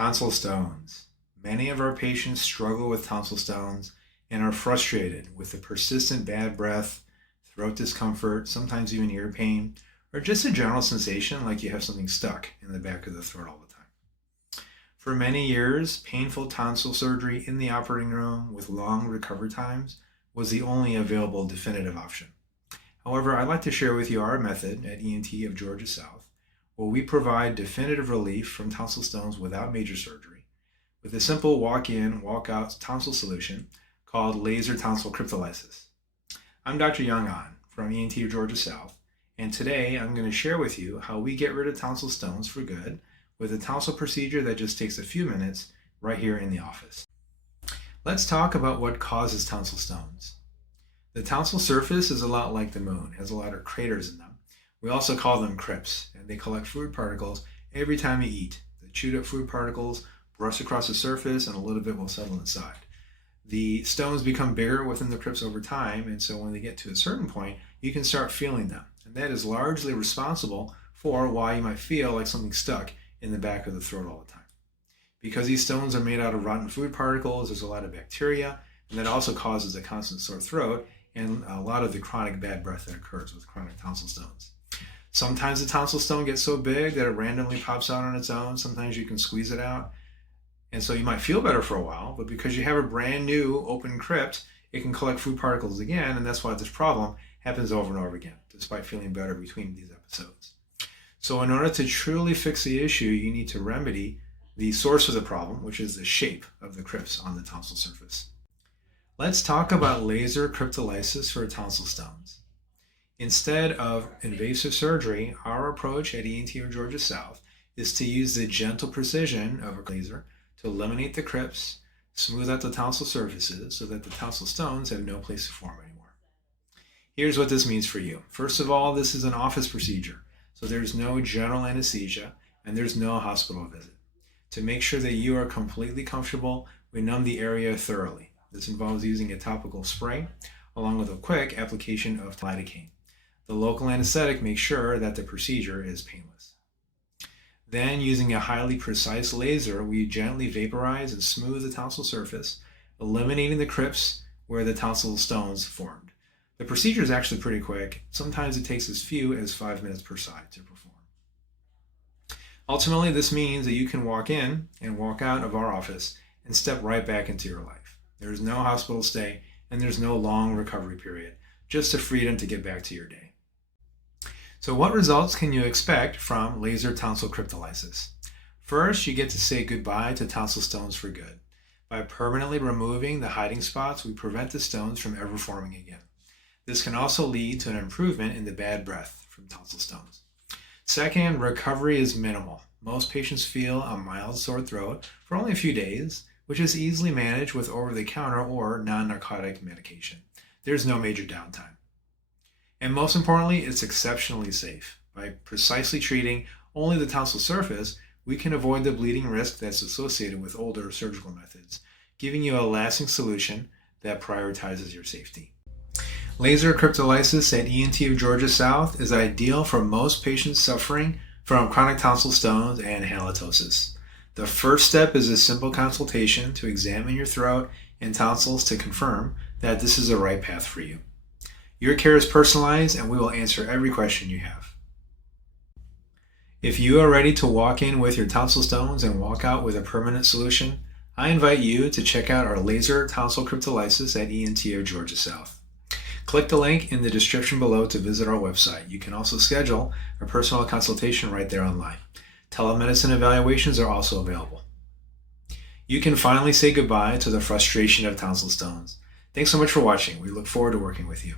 Tonsil stones. Many of our patients struggle with tonsil stones and are frustrated with the persistent bad breath, throat discomfort, sometimes even ear pain, or just a general sensation like you have something stuck in the back of the throat all the time. For many years, painful tonsil surgery in the operating room with long recovery times was the only available definitive option. However, I'd like to share with you our method at ENT of Georgia South, where we provide definitive relief from tonsil stones without major surgery with a simple walk-in, walk-out tonsil solution called laser tonsil cryptolysis. I'm Dr. Young-An from ENT of Georgia South, and today I'm going to share with you how we get rid of tonsil stones for good with a tonsil procedure that just takes a few minutes right here in the office. Let's talk about what causes tonsil stones. The tonsil surface is a lot like the moon, has a lot of craters in them. We also call them crypts, and they collect food particles every time you eat. The chewed up food particles brush across the surface and a little bit will settle inside. The stones become bigger within the crypts over time, and so when they get to a certain point, you can start feeling them. And that is largely responsible for why you might feel like something stuck in the back of the throat all the time. Because these stones are made out of rotten food particles, there's a lot of bacteria, and that also causes a constant sore throat and a lot of the chronic bad breath that occurs with chronic tonsil stones. Sometimes the tonsil stone gets so big that it randomly pops out on its own. Sometimes you can squeeze it out. And so you might feel better for a while, but because you have a brand new open crypt, it can collect food particles again, and that's why this problem happens over and over again, despite feeling better between these episodes. So in order to truly fix the issue, you need to remedy the source of the problem, which is the shape of the crypts on the tonsil surface. Let's talk about laser cryptolysis for tonsil stones. Instead of invasive surgery, our approach at ENT of Georgia South is to use the gentle precision of a laser to eliminate the crypts, smooth out the tonsil surfaces so that the tonsil stones have no place to form anymore. Here's what this means for you. First of all, this is an office procedure, so there's no general anesthesia and there's no hospital visit. To make sure that you are completely comfortable, we numb the area thoroughly. This involves using a topical spray along with a quick application of lidocaine. The local anesthetic makes sure that the procedure is painless. Then, using a highly precise laser, we gently vaporize and smooth the tonsil surface, eliminating the crypts where the tonsil stones formed. The procedure is actually pretty quick. Sometimes it takes as few as 5 minutes per side to perform. Ultimately, this means that you can walk in and walk out of our office and step right back into your life. There's no hospital stay and there's no long recovery period, just the freedom to get back to your day. So what results can you expect from laser tonsil cryptolysis? First, you get to say goodbye to tonsil stones for good. By permanently removing the hiding spots, we prevent the stones from ever forming again. This can also lead to an improvement in the bad breath from tonsil stones. Second, recovery is minimal. Most patients feel a mild sore throat for only a few days, which is easily managed with over-the-counter or non-narcotic medication. There's no major downtime. And most importantly, it's exceptionally safe. By precisely treating only the tonsil surface, we can avoid the bleeding risk that's associated with older surgical methods, giving you a lasting solution that prioritizes your safety. Laser cryptolysis at ENT of Georgia South is ideal for most patients suffering from chronic tonsil stones and halitosis. The first step is a simple consultation to examine your throat and tonsils to confirm that this is the right path for you. Your care is personalized and we will answer every question you have. If you are ready to walk in with your tonsil stones and walk out with a permanent solution, I invite you to check out our laser tonsil cryptolysis at ENT of Georgia South. Click the link in the description below to visit our website. You can also schedule a personal consultation right there online. Telemedicine evaluations are also available. You can finally say goodbye to the frustration of tonsil stones. Thanks so much for watching. We look forward to working with you.